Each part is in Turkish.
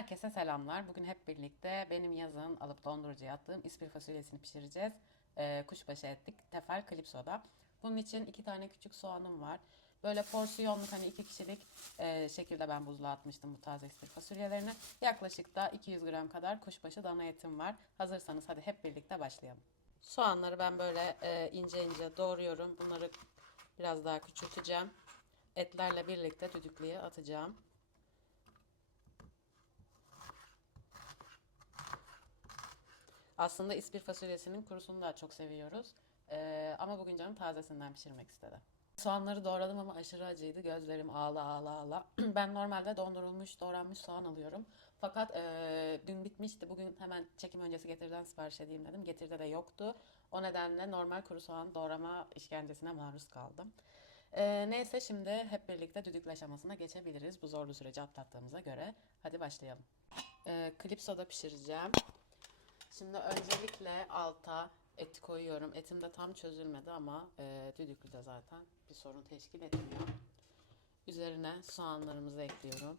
Herkese selamlar. Bugün hep birlikte benim yazın alıp dondurucuya attığım ispir fasulyesini pişireceğiz. Ee, kuşbaşı ettik. Tefal klipsoda. Bunun için iki tane küçük soğanım var. Böyle porsiyonluk hani iki kişilik e, şekilde ben buzluğa atmıştım bu taze ispir fasulyelerini. Yaklaşık da 200 gram kadar kuşbaşı dana etim var. Hazırsanız hadi hep birlikte başlayalım. Soğanları ben böyle e, ince ince doğruyorum. Bunları biraz daha küçülteceğim. Etlerle birlikte düdüklüye atacağım. Aslında ispir fasulyesinin kurusunu da çok seviyoruz. Ee, ama bugün canım tazesinden pişirmek istedi. Soğanları doğradım ama aşırı acıydı. Gözlerim ağla ağla ağla. ben normalde dondurulmuş, doğranmış soğan alıyorum. Fakat e, dün bitmişti. Bugün hemen çekim öncesi Getir'den sipariş edeyim dedim. Getir'de de yoktu. O nedenle normal kuru soğan doğrama işkencesine maruz kaldım. Ee, neyse şimdi hep birlikte düdüklü aşamasına geçebiliriz. Bu zorlu süreci atlattığımıza göre. Hadi başlayalım. Ee, klipsoda pişireceğim. Şimdi öncelikle alta eti koyuyorum. Etim de tam çözülmedi ama e, düdüklü de zaten bir sorun teşkil etmiyor. Üzerine soğanlarımızı ekliyorum.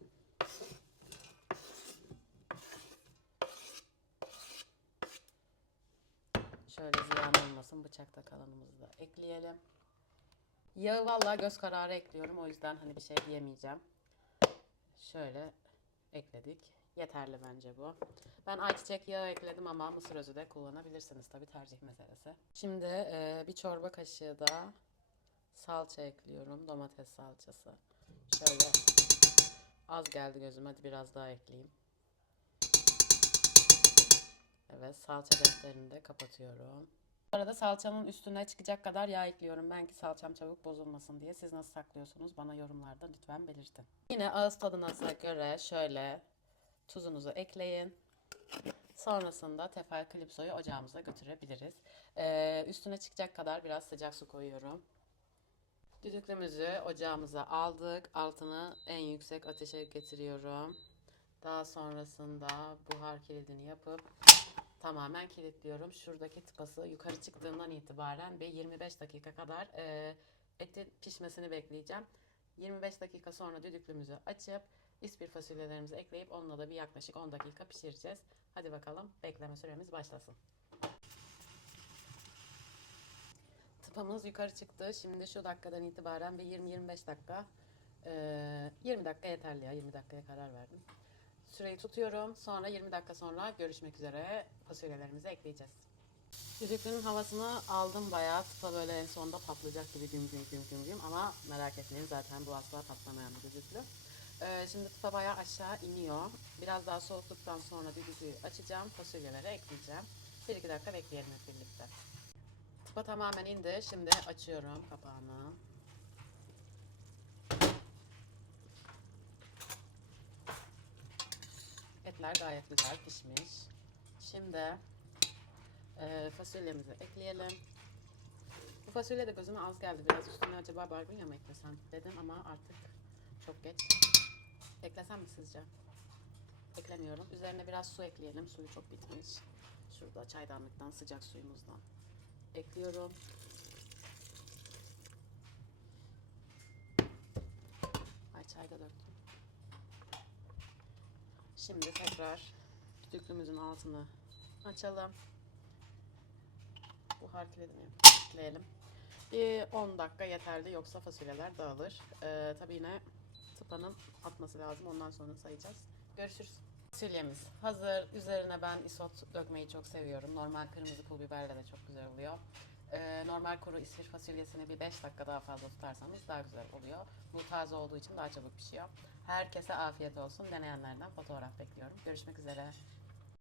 Şöyle ziyan olmasın bıçakta kalanımızı da ekleyelim. Yağı vallahi göz kararı ekliyorum o yüzden hani bir şey diyemeyeceğim. Şöyle ekledik. Yeterli bence bu. Ben ayçiçek yağı ekledim ama mısır özü de kullanabilirsiniz. Tabi tercih meselesi. Şimdi e, bir çorba kaşığı da salça ekliyorum. Domates salçası. Şöyle az geldi gözüme. Hadi biraz daha ekleyeyim. Evet salça defterini de kapatıyorum. Bu arada salçamın üstüne çıkacak kadar yağ ekliyorum. Ben ki salçam çabuk bozulmasın diye. Siz nasıl saklıyorsunuz bana yorumlarda lütfen belirtin. Yine ağız tadınıza göre şöyle tuzunuzu ekleyin. Sonrasında tefal klipsoyu ocağımıza götürebiliriz. Ee, üstüne çıkacak kadar biraz sıcak su koyuyorum. Düdüklümüzü ocağımıza aldık. Altını en yüksek ateşe getiriyorum. Daha sonrasında buhar kilidini yapıp tamamen kilitliyorum. Şuradaki tıpası yukarı çıktığından itibaren bir 25 dakika kadar e, etin pişmesini bekleyeceğim. 25 dakika sonra düdüklümüzü açıp ispir fasulyelerimizi ekleyip onunla da bir yaklaşık 10 dakika pişireceğiz. Hadi bakalım bekleme süremiz başlasın. Tıpamız yukarı çıktı. Şimdi şu dakikadan itibaren bir 20-25 dakika e, 20 dakika yeterli ya 20 dakikaya karar verdim. Süreyi tutuyorum. Sonra 20 dakika sonra görüşmek üzere fasulyelerimizi ekleyeceğiz. Düdüklünün havasını aldım bayağı. Tıpa böyle en sonunda patlayacak gibi güm güm güm güm güm. Ama merak etmeyin zaten bu asla patlamayan bir düdüklü. Ee, şimdi tıpa bayağı aşağı iniyor. Biraz daha soğuttuktan sonra düdüklüyü açacağım. Fasulyeleri ekleyeceğim. 1-2 dakika bekleyelim hep birlikte. Tıpa tamamen indi. Şimdi açıyorum kapağını. Etler gayet güzel pişmiş. Şimdi e, fasulyemizi ekleyelim. Bu fasulye de gözüme az geldi. Biraz üstüne acaba barbunya mı eklesem dedim ama artık çok geç. Eklesem mi sizce? Eklemiyorum. Üzerine biraz su ekleyelim. Suyu çok bitmiş. Şurada çaydanlıktan sıcak suyumuzdan ekliyorum. Ay çayda döktüm. Şimdi tekrar düdüklümüzün altını açalım. Buhar kilidini ekleyelim. Bir 10 dakika yeterli yoksa fasulyeler dağılır. Ee, tabii yine tıpanın atması lazım. Ondan sonra sayacağız. Görüşürüz. Fasulyemiz hazır. Üzerine ben isot dökmeyi çok seviyorum. Normal kırmızı pul biberle de çok güzel oluyor. Ee, normal kuru isir fasulyesini bir 5 dakika daha fazla tutarsanız daha güzel oluyor. Bu taze olduğu için daha çabuk pişiyor. Herkese afiyet olsun. Deneyenlerden fotoğraf bekliyorum. Görüşmek üzere.